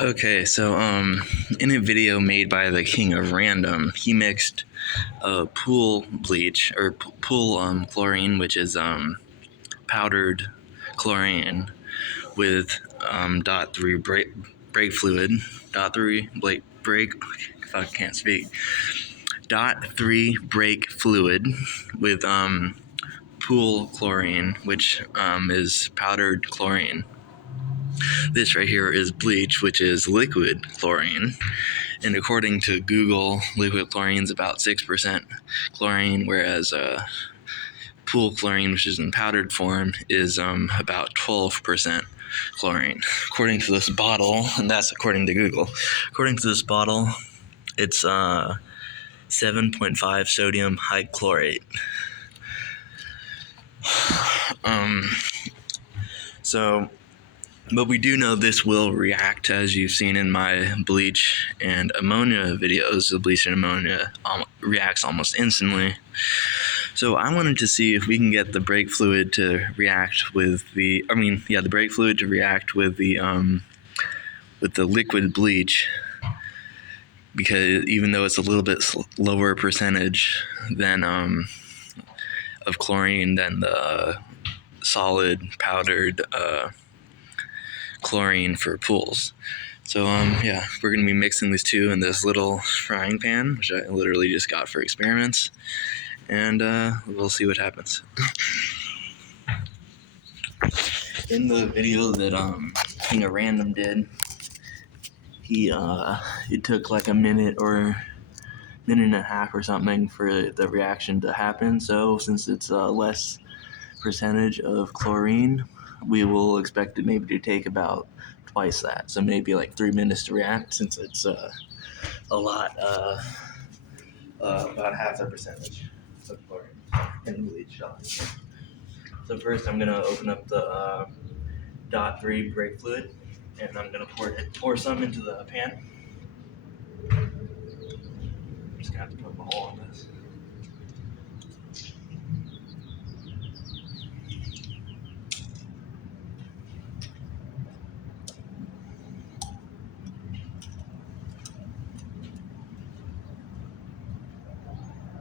Okay, so in a video made by the King of Random, he mixed pool bleach or pool chlorine, which is powdered chlorine, with dot three brake fluid, dot three brake. I can't speak. Dot three brake fluid with pool chlorine, which is powdered chlorine. This right here is bleach, which is liquid chlorine. And according to Google, liquid chlorine is about 6% chlorine, whereas pool chlorine, which is in powdered form, is about 12% chlorine. According to this bottle, and that's according to Google, according to this bottle, it's 7.5 sodium hychlorate. But we do know this will react, as you've seen in my bleach and ammonia videos. The bleach and ammonia reacts almost instantly. So I wanted to see if we can get the brake fluid to react with the brake fluid to react with the liquid bleach, because even though it's a little bit lower percentage than of chlorine than the solid powdered chlorine for pools. So we're gonna be mixing these two in this little frying pan, which I literally just got for experiments, and we'll see what happens. In the video that King of Random did, it took like a minute and a half or something for the reaction to happen. So since it's less percentage of chlorine, we will expect it maybe to take about twice that. So maybe like 3 minutes to react, since it's a lot, about half the percentage of chlorine in bleach. So first I'm gonna open up the dot three brake fluid, and I'm gonna pour some into the pan. I'm just gonna have to put a hole on this.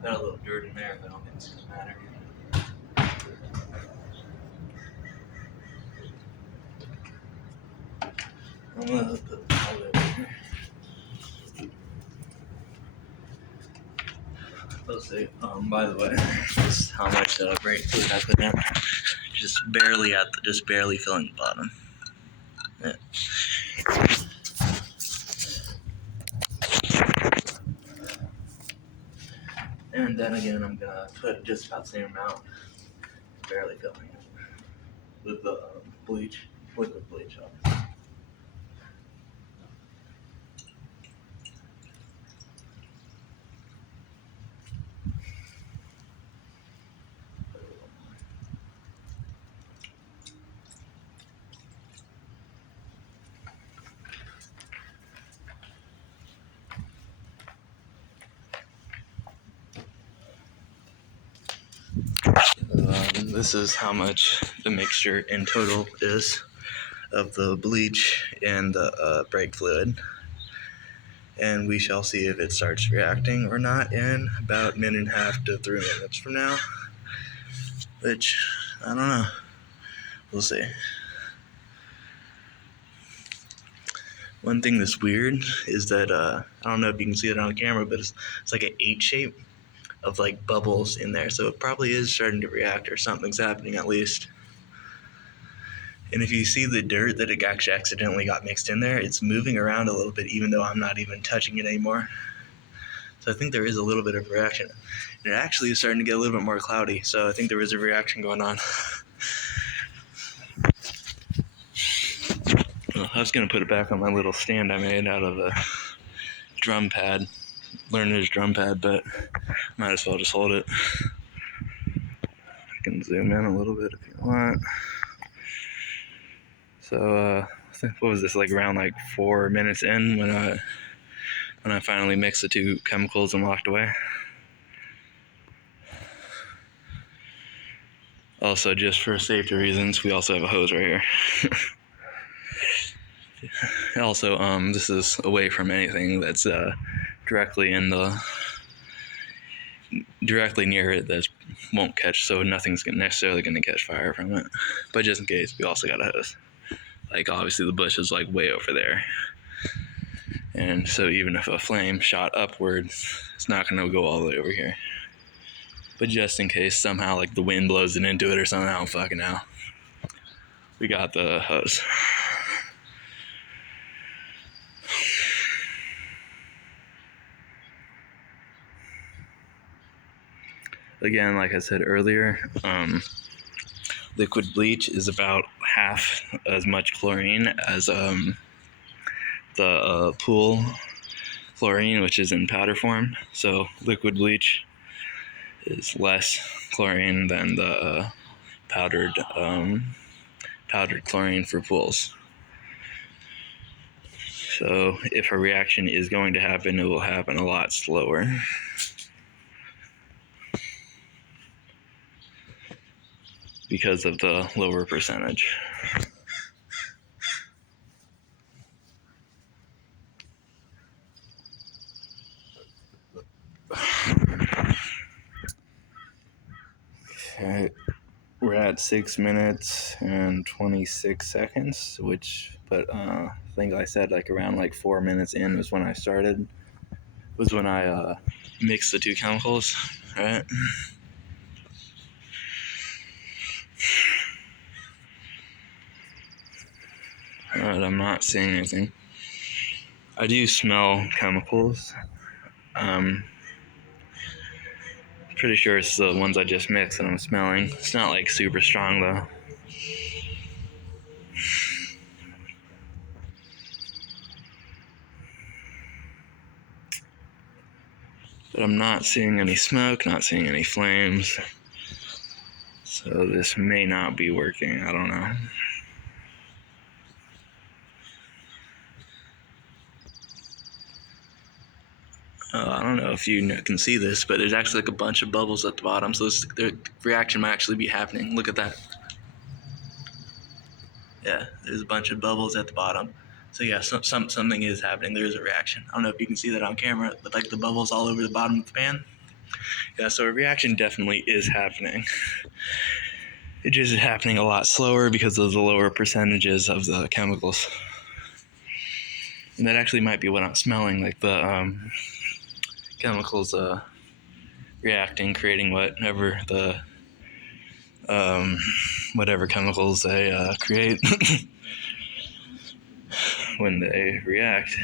Got a little dirt in there, but I don't think it's gonna matter. I'm gonna put all of it in here. Let's see. By the way, this is how much brake fluid I put in. Just barely filling the bottom. Yeah. And then again, I'm gonna put just about the same amount, barely filling it, with the bleach, liquid bleach. This is how much the mixture in total is of the bleach and the brake fluid. And we shall see if it starts reacting or not in about a minute and a half to 3 minutes from now. Which, I don't know. We'll see. One thing that's weird is that, I don't know if you can see it on camera, but it's like an H shape of like bubbles in there. So it probably is starting to react, or something's happening at least. And if you see the dirt that it actually accidentally got mixed in there, it's moving around a little bit, even though I'm not even touching it anymore. So I think there is a little bit of reaction. And it actually is starting to get a little bit more cloudy, so I think there is a reaction going on. Well, I was going to put it back on my little stand I made out of a drum pad, learner's drum pad, but might as well just hold it. I can zoom in a little bit if you want. So, what was this, like around like 4 minutes in when I finally mixed the two chemicals and walked away. Also, just for safety reasons, we also have a hose right here. Also, this is away from anything that's directly near it that won't catch, so nothing's necessarily going to catch fire from it. But just in case, we also got a hose. Like, obviously the bush is like way over there, and so even if a flame shot upwards, it's not going to go all the way over here. But just in case somehow like the wind blows it into it or something, I don't fucking know, we got the hose. Again, like I said earlier, liquid bleach is about half as much chlorine as the pool chlorine, which is in powder form. So liquid bleach is less chlorine than the powdered chlorine for pools. So if a reaction is going to happen, it will happen a lot slower. Because of the lower percentage. Okay, we're at 6 minutes and 26 seconds, but I think I said like around like 4 minutes in was when I started, was when I mixed the two chemicals, right? But I'm not seeing anything. I do smell chemicals. Pretty sure it's the ones I just mixed that I'm smelling. It's not like super strong though. But I'm not seeing any smoke, not seeing any flames. So this may not be working, I don't know. I don't know if you can see this, but there's actually like a bunch of bubbles at the bottom, so the reaction might actually be happening. Look at that. Yeah, there's a bunch of bubbles at the bottom. So yeah, something is happening. There is a reaction. I don't know if you can see that on camera, but like the bubbles all over the bottom of the pan. Yeah, so a reaction definitely is happening. It just is happening a lot slower because of the lower percentages of the chemicals. And that actually might be what I'm smelling, like the chemicals reacting, creating whatever chemicals they create when they react,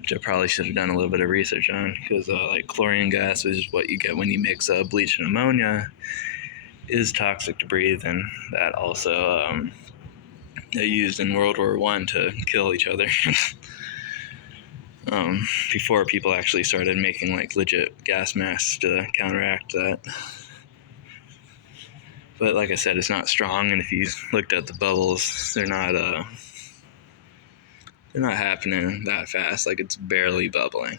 which I probably should have done a little bit of research on, because like chlorine gas, which is what you get when you mix bleach and ammonia, is toxic to breathe, and that also they used in World War I to kill each other. Before people actually started making like legit gas masks to counteract that. But like I said, it's not strong, and if you looked at the bubbles, they're not happening that fast. Like, it's barely bubbling.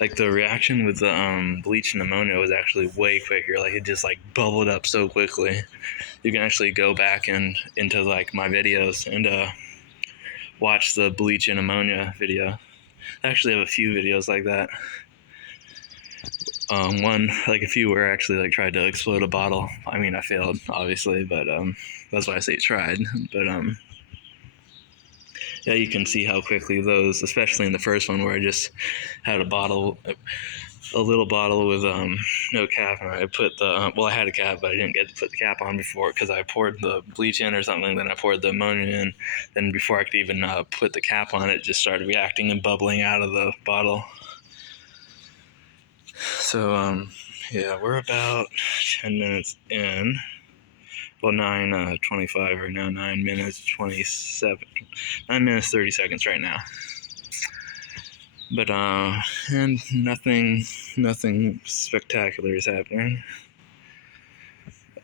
Like, the reaction with the bleach and ammonia was actually way quicker. Like, it just like bubbled up so quickly. You can actually go back into like my videos and watch the bleach and ammonia video. I actually have a few videos like that. One, like a few where I actually like tried to explode a bottle. I mean, I failed, obviously, but that's why I say tried. But yeah, you can see how quickly those, especially in the first one where I just had a little bottle with no cap, and I put the I had a cap, but I didn't get to put the cap on before because I poured the bleach in or something. Then I poured the ammonia in. Then before I could even put the cap on, it just started reacting and bubbling out of the bottle. So yeah, we're about 10 minutes in. Well, 9:25 right now. 9 minutes 27. 9 minutes 30 seconds right now. But and nothing spectacular is happening.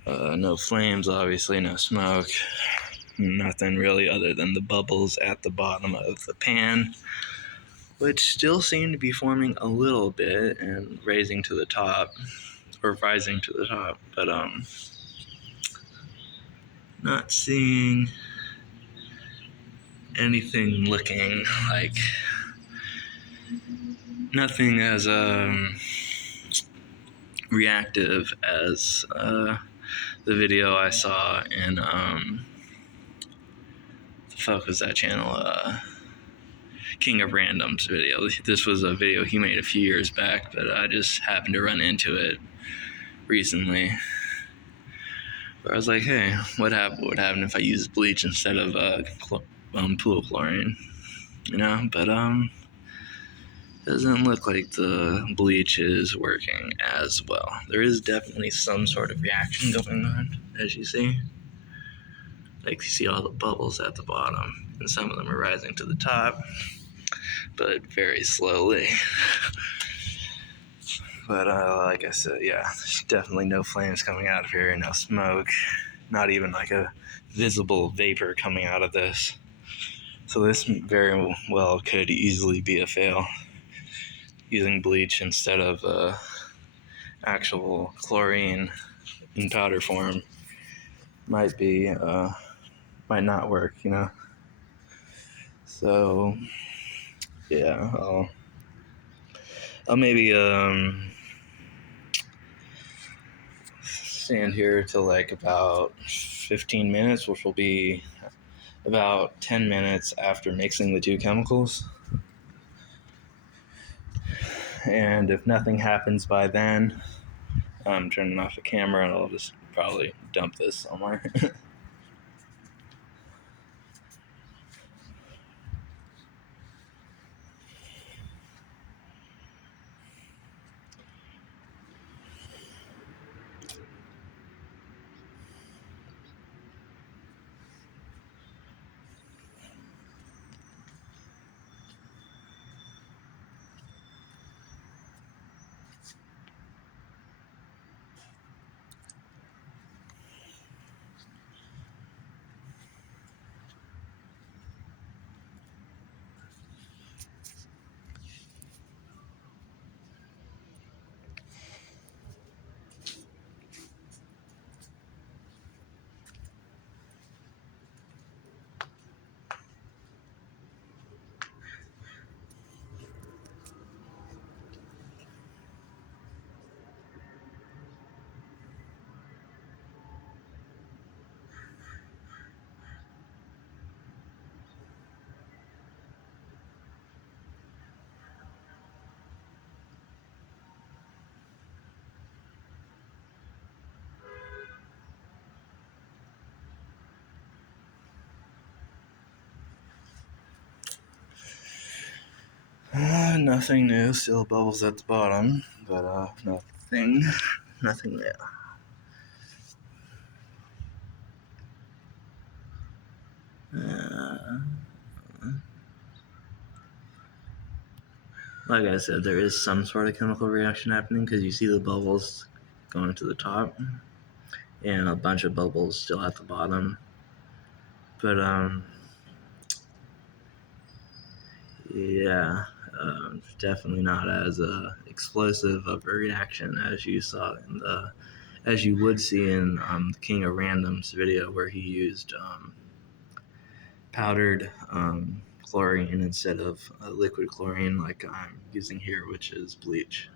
No flames, obviously, no smoke, nothing really other than the bubbles at the bottom of the pan, which still seem to be forming a little bit and rising to the top, but not seeing anything looking like nothing as reactive as the video I saw in the fuck was that channel? King of Random's video. This was a video he made a few years back, but I just happened to run into it recently. Where I was like, hey, what would happen if I used bleach instead of pool chlorine? You know, but doesn't look like the bleach is working as well. There is definitely some sort of reaction going on, as you see. Like you see all the bubbles at the bottom, and some of them are rising to the top, but very slowly. But like I said, yeah, there's definitely no flames coming out of here, no smoke, not even like a visible vapor coming out of this. So this very well could easily be a fail. Using bleach instead of actual chlorine in powder form might not work, you know. So yeah, I'll maybe stand here till like about 15 minutes, which will be about 10 minutes after mixing the two chemicals. And if nothing happens by then, I'm turning off the camera and I'll just probably dump this somewhere. Nothing new, still bubbles at the bottom, but nothing there. Like I said, there is some sort of chemical reaction happening because you see the bubbles going to the top and a bunch of bubbles still at the bottom. But yeah, definitely not as explosive of a reaction as you saw as you would see in the King of Random's video where he used powdered chlorine instead of liquid chlorine like I'm using here, which is bleach.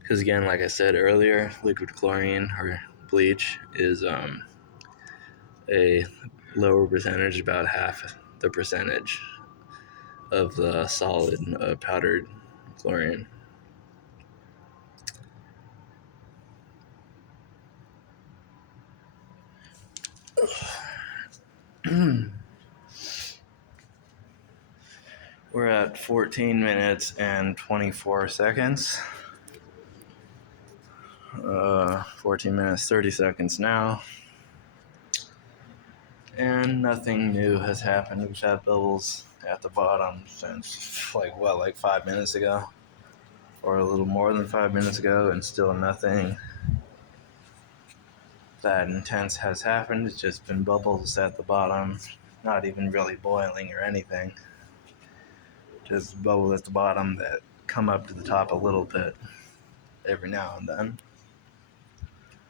Because again, like I said earlier, liquid chlorine or bleach is a lower percentage, about half the percentage of the solid powdered chlorine. We're at 14 minutes and 24 seconds. 14 minutes, 30 seconds now. And nothing new has happened. We've had bubbles at the bottom since like 5 minutes ago, or a little more than 5 minutes ago, and still nothing that intense has happened. It's just been bubbles at the bottom, not even really boiling or anything. Just bubbles at the bottom that come up to the top a little bit every now and then.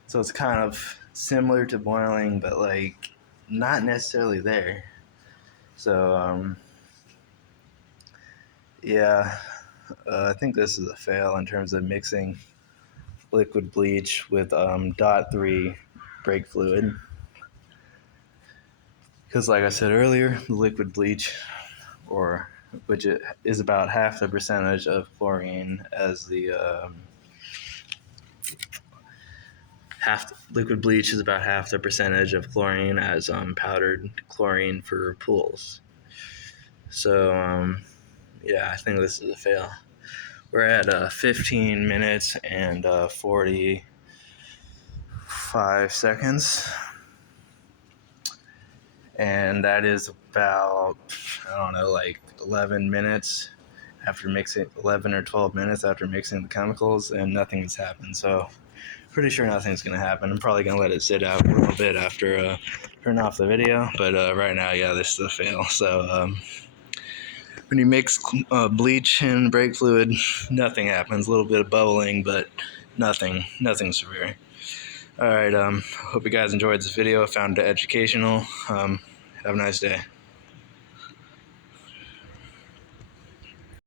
So it's kind of similar to boiling, but like not necessarily there. So yeah, I think this is a fail in terms of mixing liquid bleach with .3 brake fluid. Because like I said earlier, the liquid bleach, or which is about half the percentage of chlorine as the liquid bleach is about half the percentage of chlorine as powdered chlorine for pools. So yeah, I think this is a fail. We're at 15 minutes and 45 seconds. And that is about, I don't know, like 11 minutes after mixing, 11 or 12 minutes after mixing the chemicals, and nothing has happened. So pretty sure nothing's going to happen. I'm probably going to let it sit out a little bit after turn off the video. But right now, yeah, this is a fail. So when you mix bleach and brake fluid, nothing happens. A little bit of bubbling, but nothing severe. All right, hope you guys enjoyed this video. Found it educational. Have a nice day.